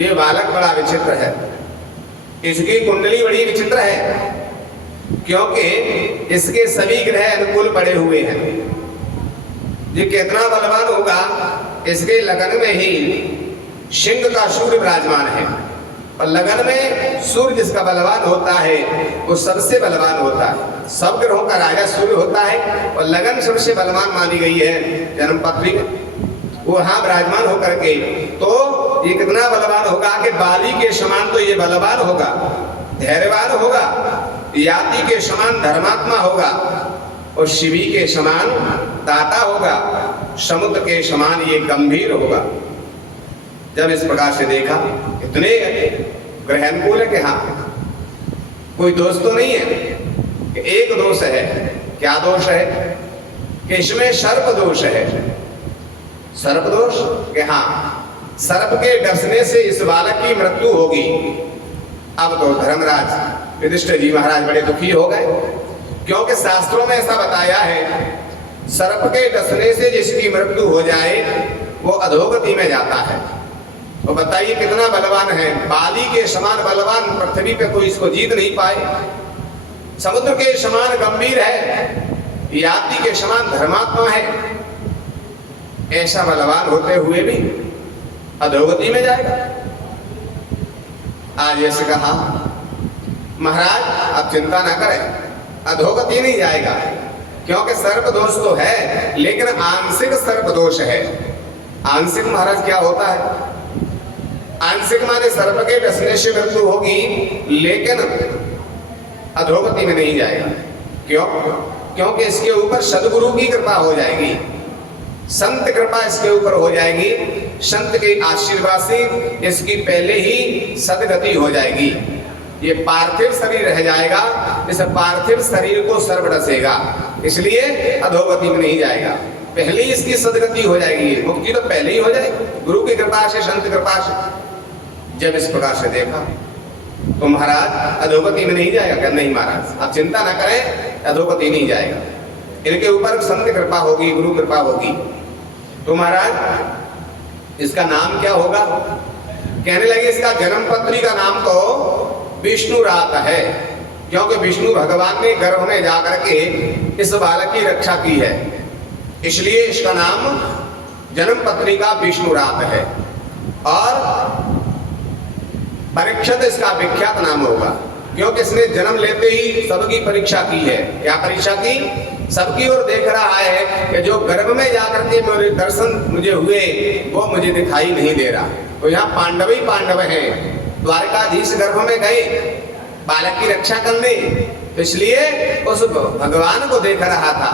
ये बालक बड़ा विचित्र है, इसकी कुंडली बड़ी विचित्र है, क्योंकि इसके सभी ग्रह अनुकूल पड़े हुए हैं। ये कितना बलवान होगा, इसके लगन में ही सिंह का सूर्य विराजमान है, और लगन में सूर्य जिसका बलवान होता है वो सबसे बलवान होता है। सब ग्रहों का राजा सूर्य होता है, और लगन सबसे बलवान मानी गई है जन्म पत्री में, वो वहां विराजमान होकर के तो ये कितना बलवान होगा कि बाली के समान तो ये बलवान होगा, धैर्यवान होगा, याति के समान धर्मात्मा होगा, और शिवी के समान दाता होगा, समुद्र के समान ये गंभीर होगा। जब इस प्रकार से देखा, इतने ग्रह अनुकूल है कि हाँ कोई दोष तो नहीं है, कि एक दोष है। क्या दोष है? कि इसमें सर्प दोष है। सर्प दोष कि हाँ सर्प के डसने से इस बालक की मृत्यु होगी। अब तो धर्मराज युधिष्ठिर जी महाराज बड़े दुखी हो गए, क्योंकि शास्त्रों में ऐसा बताया है सर्प के डसने से जिसकी मृत्यु हो जाए वो अधोगति में जाता है। तो बताइए कितना बलवान है, बाली के समान बलवान पृथ्वी पे कोई इसको जीत नहीं पाए, समुद्र के समान गंभीर है, याति के समान धर्मात्मा है, ऐसा बलवान होते हुए भी अधोगति में जाएगा। आज ऐसे कहा महाराज आप चिंता ना करें, अधोगति नहीं जाएगा, क्योंकि सर्प दोष तो है लेकिन आंशिक सर्प दोष है। आंशिक महाराज क्या होता है? आंशिक माने सर्प के डसने से मृत्यु होगी लेकिन अधोगति में नहीं जाएगा। क्यों? क्योंकि इसके ऊपर सदगुरु की कृपा हो जाएगी, संत कृपा इसके ऊपर हो जाएगी, संत के आशीर्वाद से इसकी पहले ही सदगति हो जाएगी। ये पार्थिव शरीर रह जाएगा, इस पार्थिव शरीर को सर्प डसेगा, इसलिए अधोगति में नहीं जाएगा, पहले ही इसकी सदगति हो जाएगी, मुक्ति तो पहले ही हो जाएगी गुरु की कृपा से, संत कृपा से। जब इस प्रकार से देखा तो महाराज अधोगति में नहीं जाएगा। क्या नहीं महाराज आप चिंता ना करें, अधोगति नहीं जाएगा, इनके ऊपर संत कृपा होगी, गुरु कृपा होगी। तो महाराज इसका नाम क्या होगा? कहने लगे इसका जन्म पत्री का नाम तो विष्णु रात है, क्योंकि विष्णु भगवान ने गर्भ में जाकर के इस बालक की रक्षा की है, इसलिए इसका नाम जन्म पत्री का विष्णु रात है। और परीक्षित इसका विख्यात नाम होगा, क्योंकि इसने जन्म लेते ही सबकी परीक्षा की है। क्या परीक्षा की? सबकी ओर देख रहा है कि जो गर्भ में जाकर के मेरे दर्शन मुझे हुए वो मुझे दिखाई नहीं दे रहा। तो यहाँ पांडव ही पांडव हैं, द्वारकाधीश गर्भ में गए बालक की रक्षा करने, तो इसलिए उस भगवान को देख रहा था,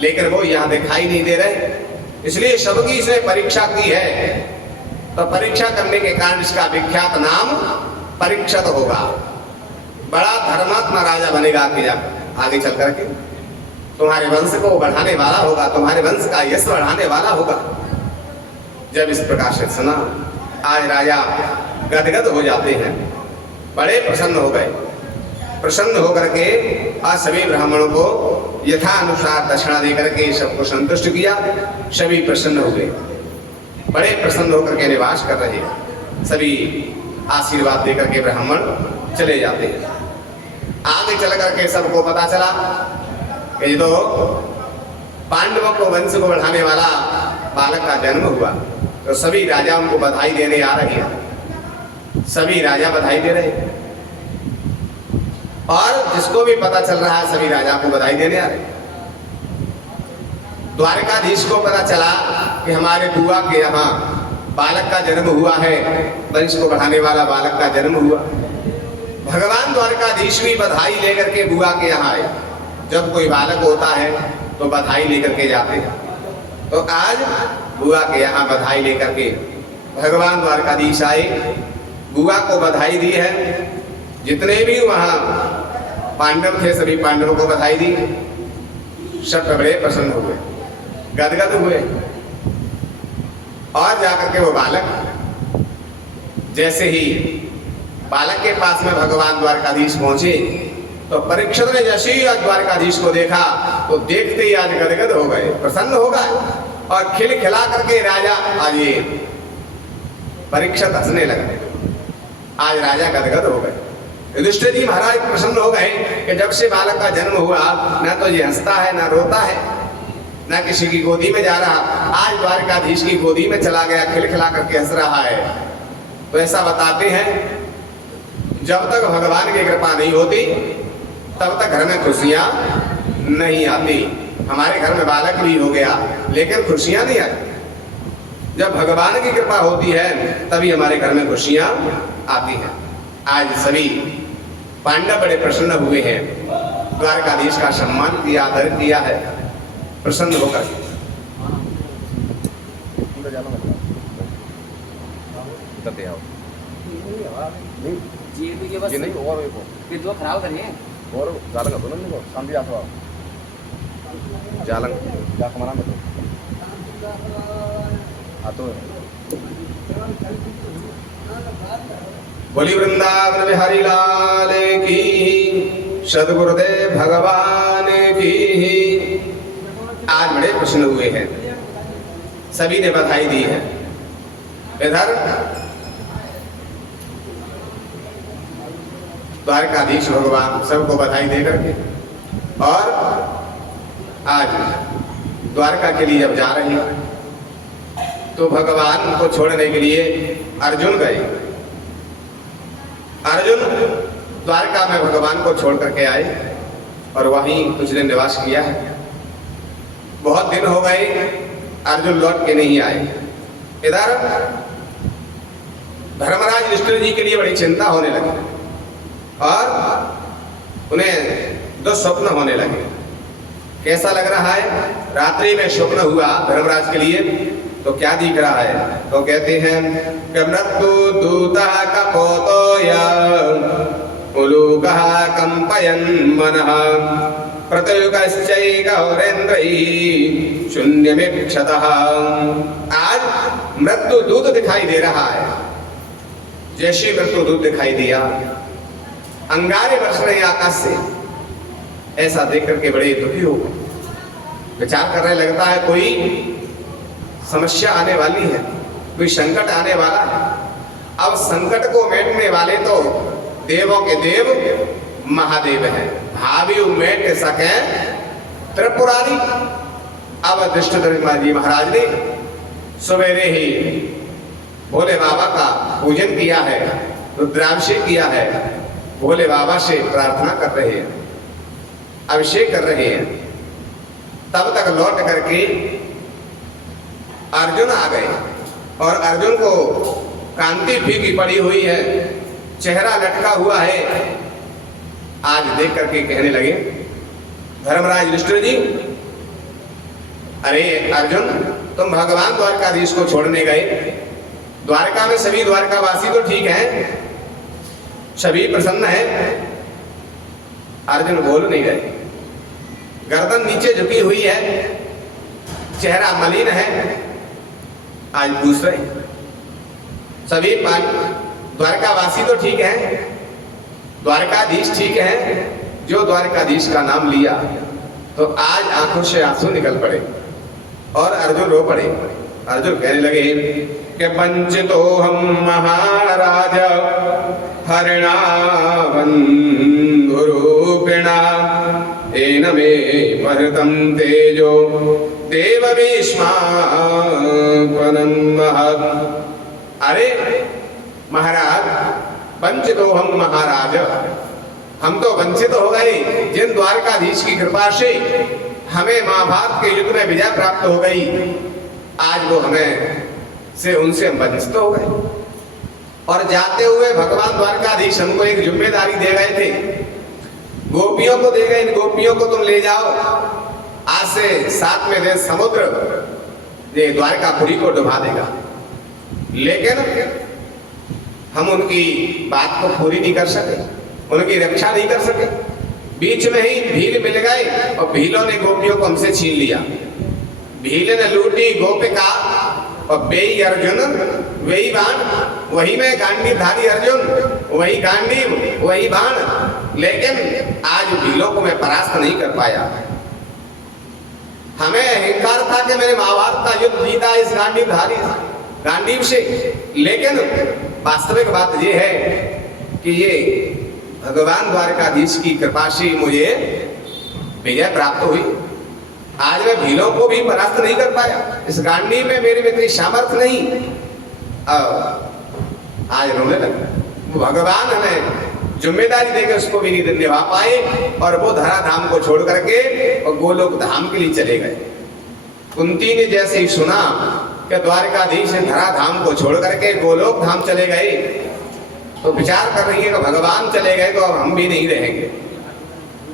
लेकिन वो यहाँ दिखाई नहीं दे रहे, इसलिए सबकी इसने परीक्षा की है। तो परीक्षा करने के कारण इसका विख्यात नाम परीक्षित होगा। बड़ा धर्मात्मा राजा बनेगा आगे चल करके, तुम्हारे वंश को बढ़ाने वाला होगा, तुम्हारे वंश का यश बढ़ाने वाला होगा। जब इस प्रकार से सुना, आज राजा गदगद हो जाते हैं, बड़े प्रसन्न हो गए। प्रसन्न होकर के आज सभी ब्राह्मणों को यथानुसार दक्षिणा देकर के सबको संतुष्ट किया, सभी प्रसन्न हो गए, बड़े प्रसन्न होकर के निवास कर रहे हैं। सभी आशीर्वाद देकर के ब्राह्मण चले जाते हैं। आगे चल करके सबको पता चला कि ये तो पांडवों को वंश को बढ़ाने वाला बालक का जन्म हुआ, तो सभी राजा उनको बधाई देने आ रहे हैं, सभी राजा बधाई दे रहे हैं, और जिसको भी पता चल रहा है सभी राजा को बधाई देने आ रहे हैं। द्वारकाधीश को पता चला कि हमारे बुआ के यहाँ बालक का जन्म हुआ है, वंश को बढ़ाने वाला बालक का जन्म हुआ। भगवान द्वारकाधीश भी बधाई लेकर के बुआ के यहाँ आए। जब कोई बालक होता है तो बधाई लेकर के जाते हैं, तो आज बुआ के यहाँ बधाई लेकर के भगवान द्वारकाधीश आए, बुआ को बधाई दी है। जितने भी वहाँ पांडव थे सभी पांडवों को बधाई दी, सब बड़े प्रसन्न हुए, गदगद हुए। और जाकर के वो बालक, जैसे ही बालक के पास में भगवान द्वारकाधीश पहुंचे, तो परीक्षित ने जैसे ही द्वारकाधीश को देखा तो देखते ही आज गदगद हो गए, प्रसन्न हो गए, और खिलखिला करके राजा आज ये परीक्षित हंसने लगे। आज राजा गदगद हो गए। युधिष्ठिर जी महाराज प्रसन्न हो गए कि जब से बालक का जन्म हुआ ना तो ये हंसता है ना रोता है ना किसी की गोदी में जा रहा, आज द्वारकाधीश की गोदी में चला गया, खिलखिला करके हंस रहा है। तो ऐसा बताते हैं जब तक भगवान की कृपा नहीं होती तब तक घर में खुशियां नहीं आती। हमारे घर में बालक भी हो गया लेकिन खुशियां नहीं आती। जब भगवान की कृपा होती है तभी हमारे घर में खुशियां आती हैं। आज सभी पांडव बड़े प्रसन्न हुए हैं, द्वारकाधीश का सम्मान किया, आदर किया है, प्रसन्न होकर। खराब करिए और जालंग का दोनों को शांति आसवा जालंग जा कमाना में तो बोली वृंदावन बिहारी लाल की, सदगुरुदेव भगवान की। आज बड़े प्रसन्न हुए हैं, सभी ने बधाई दी है। इधर द्वारकाधीश भगवान सबको बधाई दे करके और आज द्वारका के लिए जब जा रहे हैं तो भगवान को छोड़ने के लिए अर्जुन गए। अर्जुन द्वारका में भगवान को छोड़ करके आए और वहीं कुछ दिन निवास किया है। बहुत दिन हो गए, अर्जुन लौट के नहीं आए। इधर धर्मराज युधिष्ठिर जी के लिए बड़ी चिंता होने लगी और उन्हें दुस्वप्न होने लगे। कैसा लग रहा है? रात्रि में स्वप्न हुआ धर्मराज के लिए तो क्या दिख रहा है? तो कहते हैं कि मृत्यु दूतः कपोतोया उलूकः कंपयन् मनः प्रत्युगश्चैकौरेन्द्रैः शून्यमीक्षतः। आज मृत्यु दूत दिखाई दे रहा है। जैसे मृत्यु दूत दिखाई दिया, अंगारे बरस रहे आकाश से, ऐसा देख करके बड़े दुखी हो गए। विचार करने लगता है कोई समस्या आने वाली है, कोई संकट आने वाला है। अब संकट को मेटने वाले तो देवों के देव महादेव हैं, भावी मेट सके त्रिपुरारी। अब युधिष्ठिर जी महाराज ने सवेरे ही भोले बाबा का पूजन किया है, रुद्राभिषेक किया है, भोले बाबा से प्रार्थना कर रहे हैं, अभिषेक कर रहे हैं। तब तक लौट करके अर्जुन आ गए और अर्जुन को कांति फीकी पड़ी हुई है, चेहरा लटका हुआ है। आज देख करके कहने लगे धर्मराज युधिष्ठिर जी, अरे अर्जुन, तुम भगवान द्वारकाधीश को छोड़ने गए। द्वारका में सभी द्वारकावासी तो ठीक हैं, सभी प्रसन्न हैं। अर्जुन बोल नहीं रहे, गर्दन नीचे झुकी हुई है, चेहरा मलिन है। आज पूछ रहे सभी द्वारकावासी तो ठीक हैं, द्वारकाधीश ठीक है। जो द्वारकाधीश का नाम लिया तो आज आंखों से आंसू निकल पड़े और अर्जुन रो पड़े। अर्जुन कहने लगे कि वंचितो हम महाराज हरिणा बंधुरूपिणा एन मे परतम तेजो देव भीष्मापनं महत्। अरे महाराज, वंचितो हम महाराज, हम तो वंचित हो गए। जिन द्वारकाधीश की कृपा से हमें महाभारत के युद्ध में विजय प्राप्त हो गई, आज वो हमें से उनसे हम वंचित हो गए। और जाते हुए भगवान द्वारकाधीश हमको एक जिम्मेदारी दे गए थे, गोपियों को दे गए, इन गोपियों को तुम ले जाओ, आज से 7वें दिन समुद्र ये द्वारकापुरी को डुबा देगा। लेकिन हम उनकी बात को पूरी नहीं कर सके, उनकी रक्षा नहीं कर सके। बीच में ही भील मिल गए और भीलों ने गोपियों को हमसे छीन लिया। भील ने लूटी गोपिका और बेई अर्जुन वही बाण, वही में गांडीवधारी अर्जुन, वही गांडीव, वही बाण। लेकिन आज भीलों को मैं परास्त नहीं कर पाया। हमें अहंकार था कि मैंने महाभारत का युद्ध जीता इस गांडीवधारी गांडीव से, लेकिन वास्तविक बात ये है कि ये भगवान द्वारकाधीश की कृपा से मुझे विजय प्राप्त हुई। आज मैं भीलों को भी परास्त नहीं कर पाया, इस गांडी में मेरे में इतनी सामर्थ्य नहीं। आज रोने लगा। वो भगवान हमें जिम्मेदारी देकर उसको भी नहीं निभा पाए और वो धरा धाम को छोड़ करके और गोलोक धाम के लिए चले गए। कुंती ने जैसे ही सुना कि द्वारकाधीश धरा धाम को छोड़ करके गोलोक धाम चले गए, तो विचार कर रही है कि भगवान चले गए तो अब हम भी नहीं रहेंगे।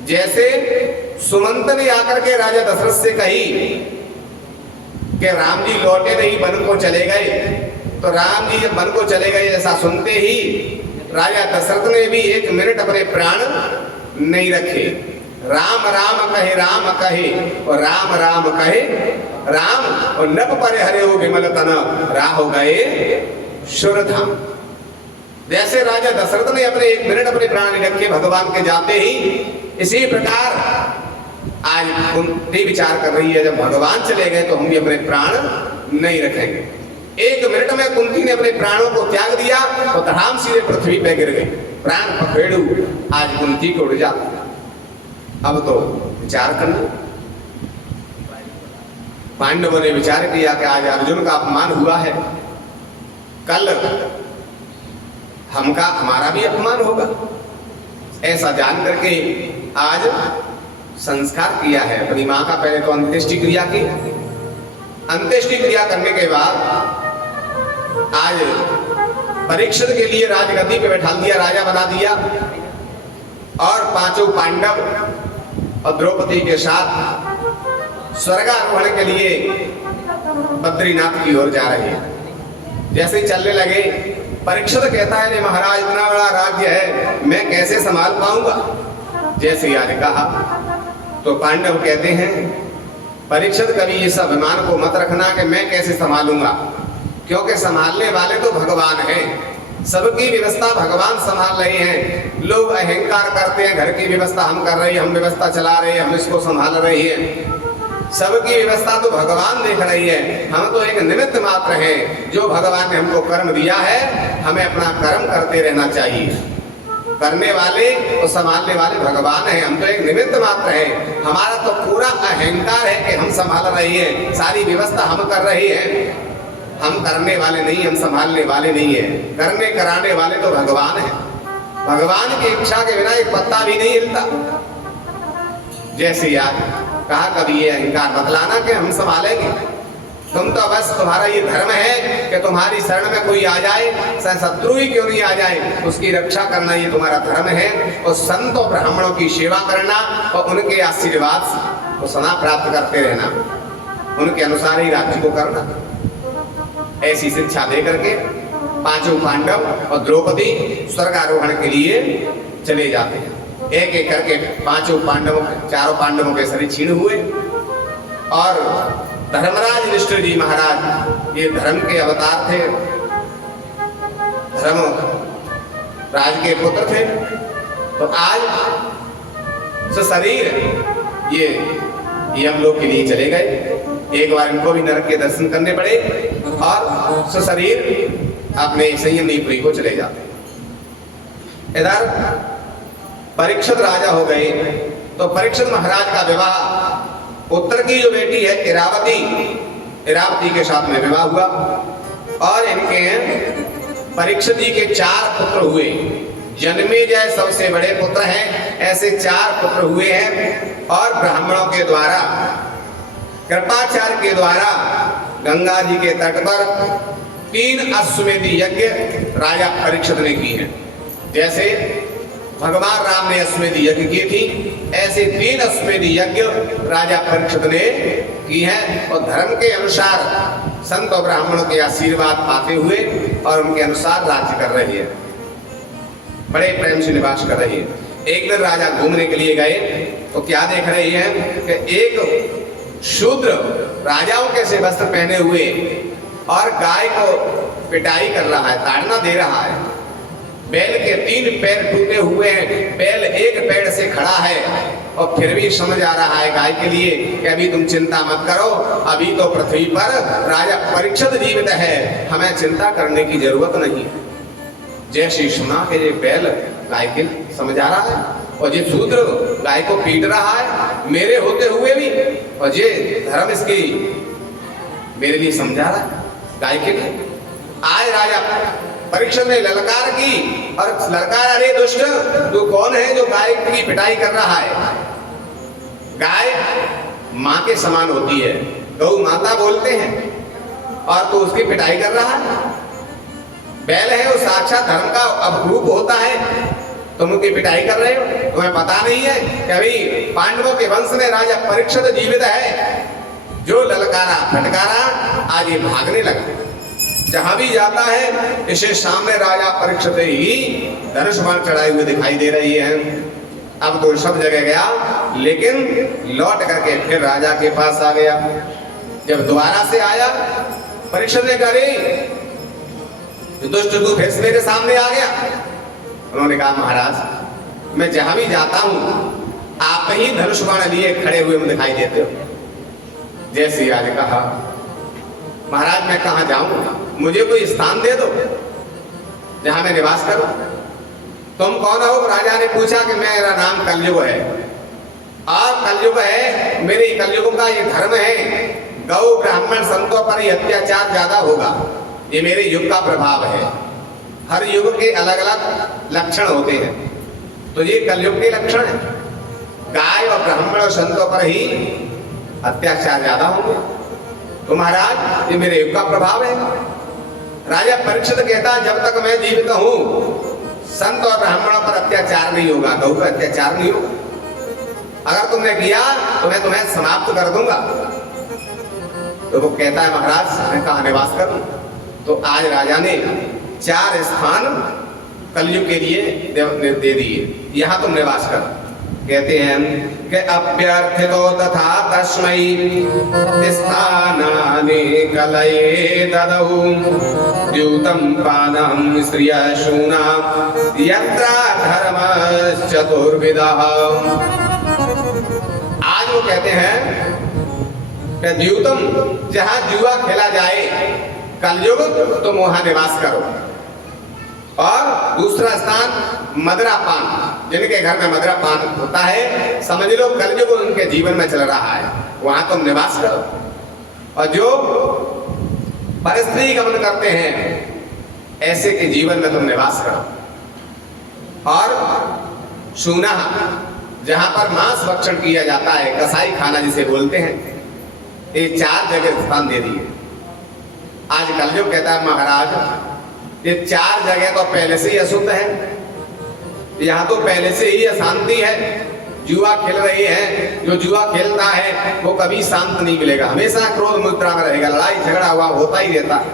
जैसे सुमंत ने आकर के राजा दशरथ से कही कि राम जी लौटे नहीं, वन को चले गए, तो राम जी जब वन को चले गए ऐसा सुनते ही राजा दशरथ ने भी एक मिनट अपने प्राण नहीं रखे। राम राम कहे और राम राम कहे राम, और नभ पर हरे हो विमल तन राहो गए सुरधाम। जैसे राजा दशरथ ने अपने एक मिनट अपने प्राण नहीं रखे भगवान के जाते ही, इसी प्रकार आज कुंती विचार कर रही है जब भगवान चले गए तो हम भी अपने प्राण नहीं रखेंगे। एक मिनट में कुंती ने अपने प्राणों को त्याग दिया और धड़ाम सीधे पृथ्वी पे गिर गए। प्राण पखेड़ू आज कुंती को उड़ जाता। अब तो विचार करना। पांडवों ने विचार किया कि आज अर्जुन का अपमान हुआ है, कल हमारा भी अपमान होगा। ऐसा जान करके आज संस्कार किया है। अपनी मां का पहले तो अंत्येष्टि क्रिया की, अंत्येष्टि क्रिया करने के बाद आज परीक्षित के लिए राजगद्दी पे बैठा दिया, राजा बना दिया, और पांचों पांडव और द्रौपदी के साथ स्वर्गारोहण के लिए बद्रीनाथ की ओर जा रहे हैं। जैसे ही चलने लगे, परीक्षित कहता है महाराज इतना बड़ा राज्य है, मैं कैसे संभाल पाऊंगा। जैसे ही आज कहा तो पांडव कहते हैं परीक्षित कभी इस अभिमान को मत रखना कि मैं कैसे संभालूंगा, क्योंकि संभालने वाले तो भगवान हैं। सबकी व्यवस्था भगवान संभाल रहे हैं। लोग अहंकार करते हैं घर की व्यवस्था हम कर रहे हैं, हम व्यवस्था चला रहे हैं, हम इसको संभाल रहे हैं। सबकी व्यवस्था तो भगवान देख रही है, हम तो एक निमित्त मात्र हैं। जो भगवान ने हमको कर्म दिया है, हमें अपना कर्म करते रहना चाहिए। करने वाले और संभालने वाले भगवान हैं, हम तो एक निमित्त मात्र हैं। हमारा तो पूरा अहंकार है कि हम संभाल रहे हैं, सारी व्यवस्था हम कर रहे हैं। हम करने वाले नहीं, हम संभालने वाले नहीं है। करने कराने वाले तो भगवान हैं। भगवान की इच्छा के बिना एक पत्ता भी नहीं हिलता। जैसे यार कहा कभी ये अहंकार बतलाना कि हम संभालेंगे, तुम तो बस तुम्हारा ये धर्म है कि तुम्हारी शरण में कोई आ जाए, चाहे शत्रु ही क्यों नहीं आ जाए, उसकी रक्षा करना ये तुम्हारा धर्म है। और संत और ब्राह्मणों की सेवा करना और उनके आशीर्वाद को सदा प्राप्त करते रहना, उनके अनुसार ही राज्य को करना। ऐसी शिक्षा दे करके पांचों पांडव और द्रौपदी स्वर्गारोहण के लिए चले जाते हैं। एक एक करके पांचों पांडवों, चारों पांडवों के शरीर छीन हुए और धर्मराज युधिष्ठिर जी महाराज ये धर्म के अवतार थे, धर्म राज के पुत्र थे। तो आज शरीर ये हम लोग के लिए चले गए। एक बार इनको भी नरक के दर्शन करने पड़े और सशरीर अपने संयमनीपुरी को चले जाते। इधर परीक्षित राजा हो गए तो परीक्षित महाराज का विवाह उत्तर की जो बेटी है इरावती के साथ में विवाह हुआ और इनके परीक्षित जी के 4 पुत्र हुए। जन्मेजय सबसे बड़े पुत्र हैं, ऐसे 4 पुत्र हुए हैं। और ब्राह्मणों के द्वारा, कृपाचार्य के द्वारा गंगा जी के तट पर 3 अश्वमेध यज्ञ राजा परीक्षित ने की है। जैसे भगवान राम ने अश्वमेध यज्ञ की थी, ऐसे 3 अश्वमेध यज्ञ राजा परीक्षित ने की है। और धर्म के अनुसार संत और ब्राह्मणों के आशीर्वाद पाते हुए और उनके अनुसार राज्य कर रही है, बड़े प्रेम से निवास कर रही है। एक दिन राजा घूमने के लिए गए तो क्या देख रहे हैं कि एक शूद्र राजाओं के से वस्त्र पहने हुए और गाय को पिटाई कर रहा है, ताड़ना दे रहा है। बैल के 3 पैर टूटे हुए हैं, बैल एक पैर से खड़ा है और फिर भी समझ आ रहा है गाय के लिए कि अभी तुम चिंता मत करो, अभी तो पृथ्वी पर राजा परीक्षित जीवित है, हमें चिंता करने की जरूरत नहीं है। जैसे सुना कि ये बैल गाय के समझ आ रहा है और ये शूद्र गाय को पीट रहा है मेरे होते हुए भी, और ये धर्म इसकी मेरे लिए समझा रहा है गाय के लिए। आज राजा परीक्षित ने ललकार की और ललकार, अरे दुष्ट तू कौन है जो गाय की पिटाई कर रहा है? गाय माँ के समान होती है, गौ माता बोलते हैं, और तू उसकी पिटाई कर रहा है। बैल है वो साक्षात धर्म का अपरूप होता है, तुम उनकी पिटाई कर रहे हो। तुम्हें पता नहीं है कि अभी पांडवों के वंश में राजा परीक्षित जीवित है, जो ललकारा फटकारा आज ये भागने लगा। जहां भी जाता है इसे सामने राजा परीक्षित ही धनुष बाण चढ़ाए हुए दिखाई दे रही है। अब तो सब जगह गया, लेकिन लौट करके फिर राजा के पास आ गया। जब दोबारा से आया, परीक्षित ने कहा दुष्ट तू फिर मेरे सामने आ गया। उन्होंने कहा महाराज मैं जहां भी जाता हूं आप ही धनुष बाण लिए खड़े हुए मुझे दिखाई देते हो। जैसे राजा कहा महाराज मैं कहां जाऊं, मुझे कोई स्थान दे दो जहां मैं निवास करूं। तुम कौन हो? राजा ने पूछा कि मेरा नाम कलयुग है, और कलयुग है, मेरे कलयुग का ये धर्म है, गौ ब्राह्मण संतों पर ही अत्याचार ज्यादा होगा, ये मेरे युग का प्रभाव है। हर युग के अलग अलग लक्षण होते हैं, तो ये कलयुग के लक्षण है, गाय और ब्राह्मण और संतों पर ही अत्याचार ज्यादा होंगे। तो महाराज ये मेरे युग का प्रभाव है। राजा परीक्षित कहता जब तक मैं जीवित हूं संत और ब्राह्मणों पर अत्याचार नहीं होगा, गौ पर अत्याचार नहीं होगा। अगर तुमने किया तो मैं तुम्हें समाप्त कर दूंगा। तो वो कहता है महाराज मैं कहाँ निवास करूं? तो आज राजा ने 4 स्थान कलयुग के लिए दे दिए, यहाँ तुम निवास कर। कहते हैं कि अभ्यर्थितो तथा तस्मै स्थानानि कलये ददौ द्यूतं पानं स्त्रियः शूना यत्र धर्मश्चतुर्विधः। आज वो कहते हैं कि द्यूतम जहां जुआ खेला जाए कलयुग तुम वहां निवास करो, और दूसरा स्थान मदरा पान, जिनके घर में मदरा पान होता है समझ लो कलयुग उनके जीवन में चल रहा है, वहां तुम निवास करो। और जो परस्त्री गमन करते हैं ऐसे के जीवन में तुम निवास करो। और शूना जहां पर मांस भक्षण किया जाता है, कसाई खाना जिसे बोलते हैं, ये 4 जगह स्थान दे दिए। आज कलयुग कहता है महाराज ये 4 जगह तो पहले से ही अशुद्ध है, यहाँ तो पहले से ही अशांति है। जुआ खेल रही है, जो जुआ खेलता है वो कभी शांत नहीं मिलेगा, हमेशा क्रोध मुद्रा में रहेगा, लड़ाई झगड़ा हुआ होता ही रहता है।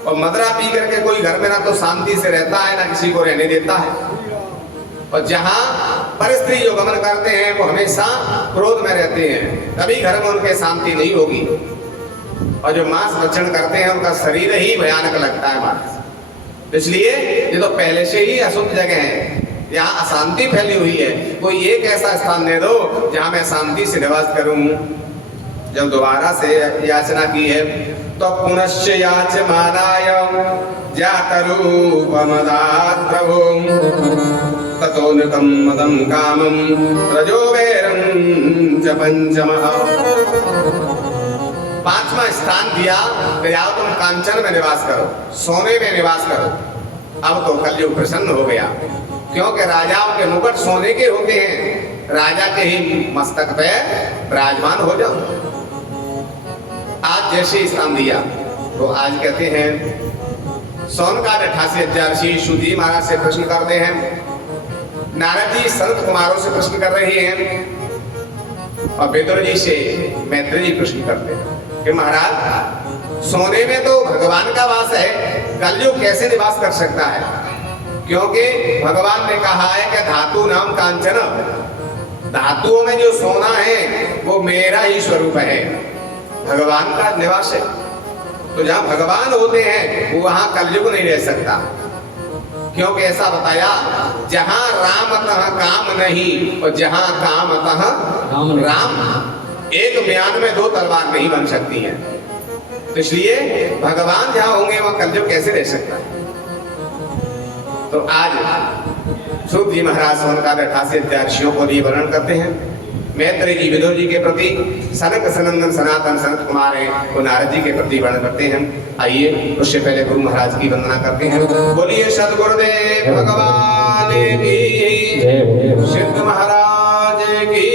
और मदरा पी करके कोई घर में ना तो शांति से रहता है ना किसी को रहने देता है। और जहाँ परिस्त्री जो गमन करते हैं वो हमेशा क्रोध में रहते हैं, कभी घर में उनके शांति नहीं होगी। और जो मांस भक्षण करते हैं उनका शरीर ही भयानक लगता है मांस। इसलिए ये तो पहले से ही अशुद्ध जगह है, यहाँ अशांति फैली हुई है। कोई एक ऐसा स्थान दे दो जहाँ मैं शांति से निवास करूं। जब दोबारा से याचना की है तो पुनश्च याचमानाय जातरूपमदात् प्रभु ततो नृतं मदं कामं रजोवेरं च पंचमः। 5वां स्थान दिया कि जाओ तुम कांचन में निवास करो, सोने में निवास करो। अब तो कलयुग प्रसन्न हो गया, क्योंकि राजाओं के मुकुट सोने के होते हैं, राजा के ही मस्तक पे विराजमान हो जाओ। आज जैसे स्थान दिया तो आज कहते हैं सोन का 88,000 ऋषि शुद्धि महाराज से प्रश्न करते हैं, नारद जी संत कुमारों से प्रश्न कर रहे हैं, और विदुर जी से मैत्री जी प्रश्न करते हैं कि महाराज सोने में तो भगवान का वास है, कलयुग कैसे निवास कर सकता है? क्योंकि भगवान ने कहा है कि धातु नाम कांचन, धातुओं में जो सोना है वो मेरा ही स्वरूप है, भगवान का निवास है। तो जहाँ भगवान होते हैं वहां कलयुग नहीं रह सकता, क्योंकि ऐसा बताया जहां राम अतः काम नहीं और जहां काम अतः राम, एक म्यान में 2 तलवार नहीं बन सकती है। तो इसलिए भगवान जहां होंगे वहां कलयुग कैसे रह सकता है? तो आज सूत जी महाराज सोनकाद 88 अध्यार्षियों को लिए वर्णन करते हैं। मैत्रेय जी विदुर जी के प्रति, सनक सनंदन सनातन सनत कुमार हैं, वो नारद जी के प्रति वर्णन करते हैं। आइए उससे पहले गुरु महाराज की वंदना करते हैं। बोलिए सद्गुरुदेव भगवान की, सिद्ध महाराज की।